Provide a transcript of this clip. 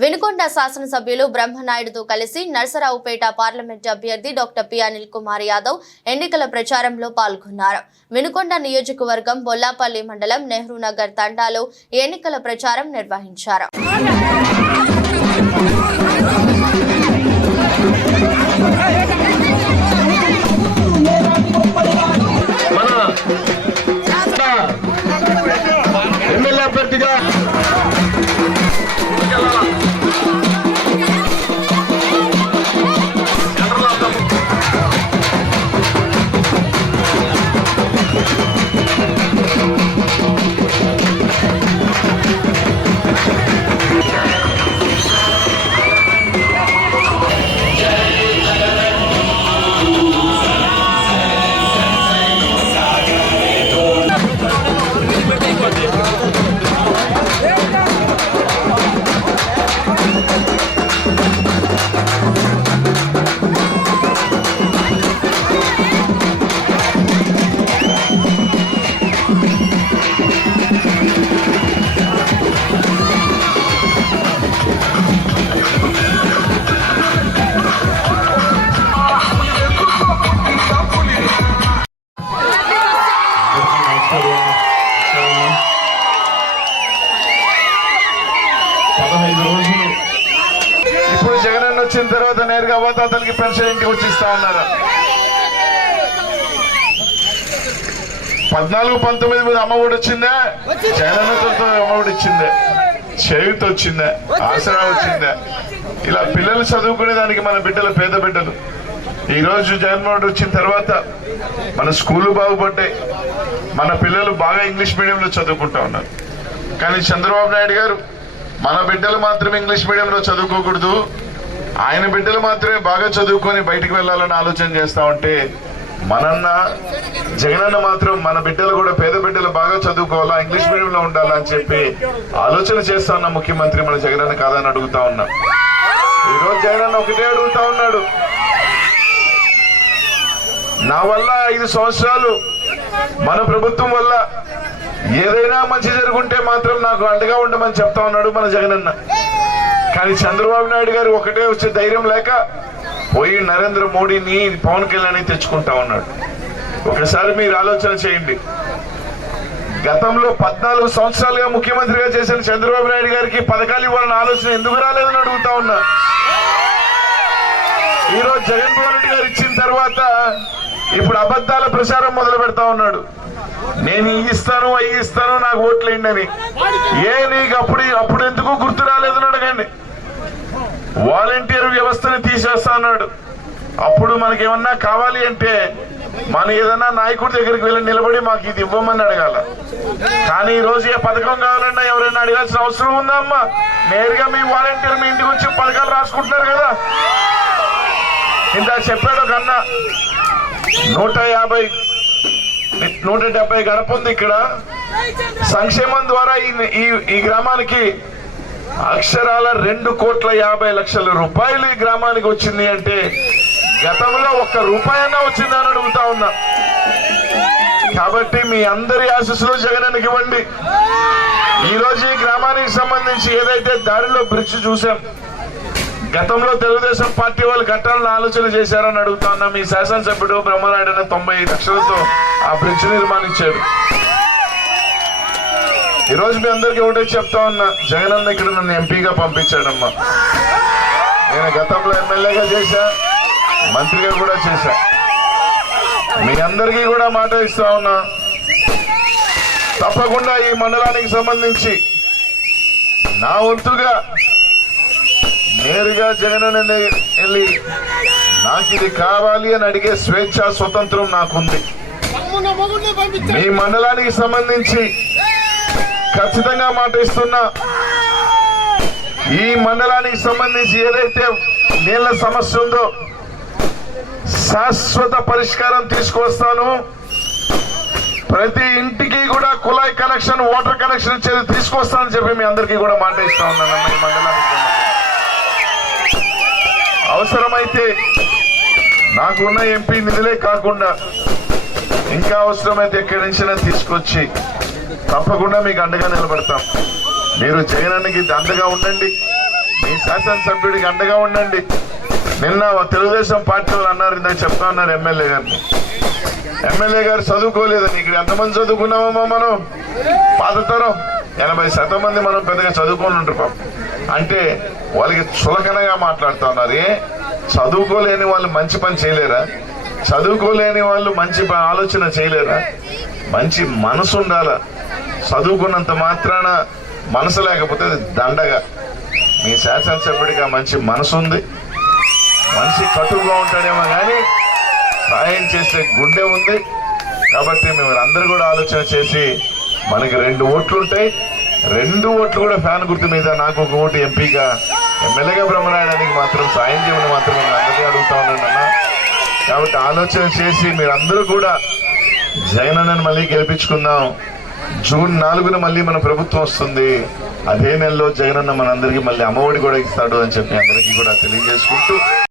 వినుకొండ శాసనసభ్యులు బ్రహ్మనాయుడుతో కలిసి నర్సరావుపేట పార్లమెంట్ అభ్యర్థి డాక్టర్ పి అనిల్ కుమార్ యాదవ్ ఎన్నికల ప్రచారంలో పాల్గొన్నారు. వినుకొండ నియోజకవర్గం బొల్లాపల్లి మండలం నెహ్రూ నగర్ తండాలో ఎన్నికల ప్రచారం నిర్వహించారు. ఇప్పుడు జగన్ వచ్చిన తర్వాత నేరుగా అవతాతలకి పెన్షన్ ఇంటికి వచ్చి ఇస్తా ఉన్నారు. 14-19 మీద అమ్మఒడి వచ్చిందే, జగనన్నతో అమ్మఒడి ఇచ్చిందే, చేయూత వచ్చిందే, ఆసరా వచ్చిందే. ఇలా పిల్లలు చదువుకునే దానికి మన బిడ్డలు, పేద బిడ్డలు ఈ రోజు జగన్మోహన్ వచ్చిన తర్వాత మన స్కూళ్ళు బాగుపడ్డాయి, మన పిల్లలు బాగా ఇంగ్లీష్ మీడియంలో చదువుకుంటా ఉన్నారు. కానీ చంద్రబాబు నాయుడు గారు మన బిడ్డలు మాత్రమే ఇంగ్లీష్ మీడియంలో చదువుకోకూడదు, ఆయన బిడ్డలు మాత్రమే బాగా చదువుకొని బయటికి వెళ్ళాలని ఆలోచన చేస్తా ఉంటే, మనన్న జగనన్న మాత్రం మన బిడ్డలు కూడా, పేద బిడ్డలు బాగా చదువుకోవాలా, ఇంగ్లీష్ మీడియంలో ఉండాలా అని చెప్పి ఆలోచన చేస్తా ఉన్న ముఖ్యమంత్రి మన జగనన్న కాదని అడుగుతా ఉన్నా. ఈరోజు జగనన్న ఒకటే అడుగుతా ఉన్నాడు, నా వల్ల 5 సంవత్సరాలు మన ప్రభుత్వం వల్ల ఏదైనా మంచి జరుగుంటే మాత్రం నాకు అండగా ఉండమని చెప్తా ఉన్నాడు మన జగనన్న. కానీ చంద్రబాబు నాయుడు గారు ఒకటే వచ్చే ధైర్యం లేక పోయి నరేంద్ర మోడీని, పవన్ కళ్యాణ్ తెచ్చుకుంటా ఉన్నాడు. ఒకసారి మీరు ఆలోచన చేయండి, గతంలో 14 సంవత్సరాలుగా ముఖ్యమంత్రిగా చేసిన చంద్రబాబు నాయుడు గారికి పథకాలు ఇవ్వాలన్న ఆలోచన ఎందుకు రాలేదని అడుగుతా ఉన్నా. ఈరోజు జగన్మోహన్ రెడ్డి గారు ఇచ్చిన తర్వాత ఇప్పుడు అబద్ధాల ప్రచారం మొదలు పెడతా ఉన్నాడు. నేను ఇస్తాను, అవి ఇస్తాను, నాకు ఓట్లు వేయండి అని. నీకు అప్పుడు ఎందుకు గుర్తు రాలేదని అడగండి. వాలంటీర్ వ్యవస్థని తీసేస్తా అన్నాడు. అప్పుడు మనకేమన్నా కావాలి అంటే మన ఏదన్నా నాయకుడి దగ్గరికి వెళ్ళి నిలబడి మాకు ఇది ఇవ్వమని అడగాల. కానీ ఈ రోజు ఏ పథకం కావాలన్నా ఎవరైనా అడగాల్సిన అవసరం ఉందా అమ్మా? నేరుగా మీ వాలంటీర్ మీ ఇంటికి వచ్చి పథకాలు రాసుకుంటున్నారు కదా. ఇంత చెప్పాడు ఒక అన్న, 170 గడప ఉంది ఇక్కడ. సంక్షేమం ద్వారా ఈ గ్రామానికి అక్షరాల 2,50,00,000 రూపాయలు ఈ గ్రామానికి వచ్చింది అంటే, గతంలో 1 రూపాయన్నా వచ్చిందని అడుగుతా ఉన్నా. కాబట్టి మీ అందరి ఆశీస్సులు జగనన్నకి ఇవ్వండి. ఈ రోజు ఈ గ్రామానికి సంబంధించి ఏదైతే దారిలో బ్రిడ్జ్ చూసాం, గతంలో తెలుగుదేశం పార్టీ వాళ్ళు కట్టాలని ఆలోచన చేశారని అడుగుతా ఉన్నా. మీ శాసనసభ్యుడు బ్రహ్మనాయుడు 95 లక్షలతో ఆ బ్రిడ్జ్ నిర్మాణించాడు. ఈరోజు మీ అందరికీ ఒకటే చెప్తా ఉన్నా, జగనన్న ఇక్కడ నన్ను ఎంపీగా పంపించాడమ్మా. నేను గతంలో ఎమ్మెల్యేగా చేశా, మంత్రిగా కూడా చేశా. మీ అందరికీ కూడా మాట ఇస్తా ఉన్నా, తప్పకుండా ఈ మండలానికి సంబంధించి నా వంతుగా నేరుగా జగనన్న వెళ్ళి నాకు ఇది కావాలి అని అడిగే స్వేచ్ఛ, స్వతంత్రం నాకుంది. మీ మండలానికి సంబంధించి ఖచ్చితంగా మాట ఇస్తున్నా, ఈ మండలానికి సంబంధించి ఏదైతే నీళ్ల సమస్య ఉందో శాశ్వత పరిష్కారం తీసుకొస్తాను. ప్రతి ఇంటికి కూడా కుళాయి కనెక్షన్, వాటర్ కనెక్షన్ ఇచ్చేది తీసుకొస్తానని చెప్పి మీ అందరికీ కూడా మాట ఇస్తా ఉన్నాను. ఈ మండలానికి అవసరమైతే నాకున్న ఎంపీ నిధులే కాకుండా ఇంకా అవసరమైతే ఎక్కడి నుంచైనా తీసుకొచ్చి తప్పకుండా మీకు అండగా నిలబడతాం. మీరు జగనన్నకి అండగా ఉండండి. మీ శాసనసభ్యుడికి అండగా ఉండండి. నిన్న తెలుగుదేశం పార్టీ వాళ్ళు అన్నారు, ఇందాక చెప్తా ఉన్నారు ఎమ్మెల్యే గారిని. ఎమ్మెల్యే గారు చదువుకోలేదని. ఇక్కడ ఎంతమంది చదువుకున్నామమ్మా మనం? పాత తరం 80% మంది మనం పెద్దగా చదువుకొని ఉంటారు పాపం. అంటే వాళ్ళకి చులకనగా మాట్లాడుతూ ఉన్నారు. చదువుకోలేని వాళ్ళు మంచి పని చేయలేరా? చదువుకోలేని వాళ్ళు మంచి ఆలోచన చేయలేరా? మంచి మనసు ఉండాలా. చదువుకున్నంత మాత్రాన మనసు లేకపోతే అది దండగా. మీ శాసనసభ్యుడిగా మంచి మనసు ఉంది, మనిషి కటువుగా ఉంటాడేమో కానీ సాయం చేసే గుండె ఉంది. కాబట్టి మేము అందరూ కూడా ఆలోచన చేసి, మనకి 2 ఓట్లు ఉంటాయి, 2 ఓట్లు కూడా ఫ్యాన్ గుర్తు మీద, నాకు 1 ఓటు ఎంపీగా, ఎమ్మెల్యేగా బ్రహ్మనాయుడానికి మాత్రం సాయం చేయమని మాత్రం నేను అందరికీ అడుగుతా ఉన్నాను అన్న. కాబట్టి ఆలోచన చేసి మీరందరూ కూడా జగనన్నను మళ్ళీ గెలిపించుకుందాం. జూన్ 4న మళ్ళీ మన ప్రభుత్వం వస్తుంది. అదే నెలలో జగనన్న మనందరికీ మళ్ళీ అమ్మఒడి కూడా ఇస్తాడు అని చెప్పి అందరికీ కూడా తెలియజేసుకుంటూ